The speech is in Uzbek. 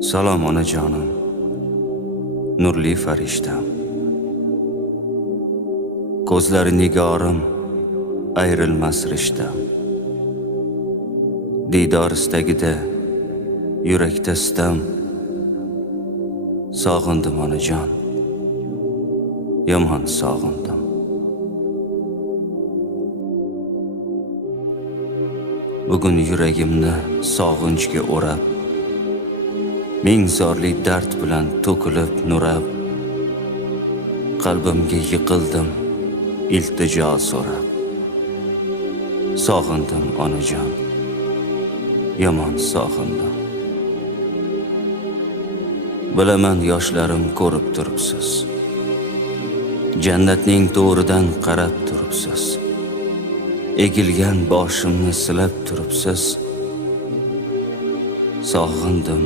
Salom onajonim, nurli farishtam. Ko'zlari nigorim, ayrilmas rishtam. Diydor istagida, yurakda sitam. Sog'indim onajon, yomon sog'indim. Bugun yuragimni sog'inchga o'rab, ming zorli dard bilan to'kilib nurab, qalbimga yiqildim iltijo so'rab. Sog'indim onajon, yomon sog'indim. Bilaman yoshlarim ko'rib turibsiz, jannatning to'ridan qarab turibsiz, egilgan boshimni silab turibsiz. Sog'indim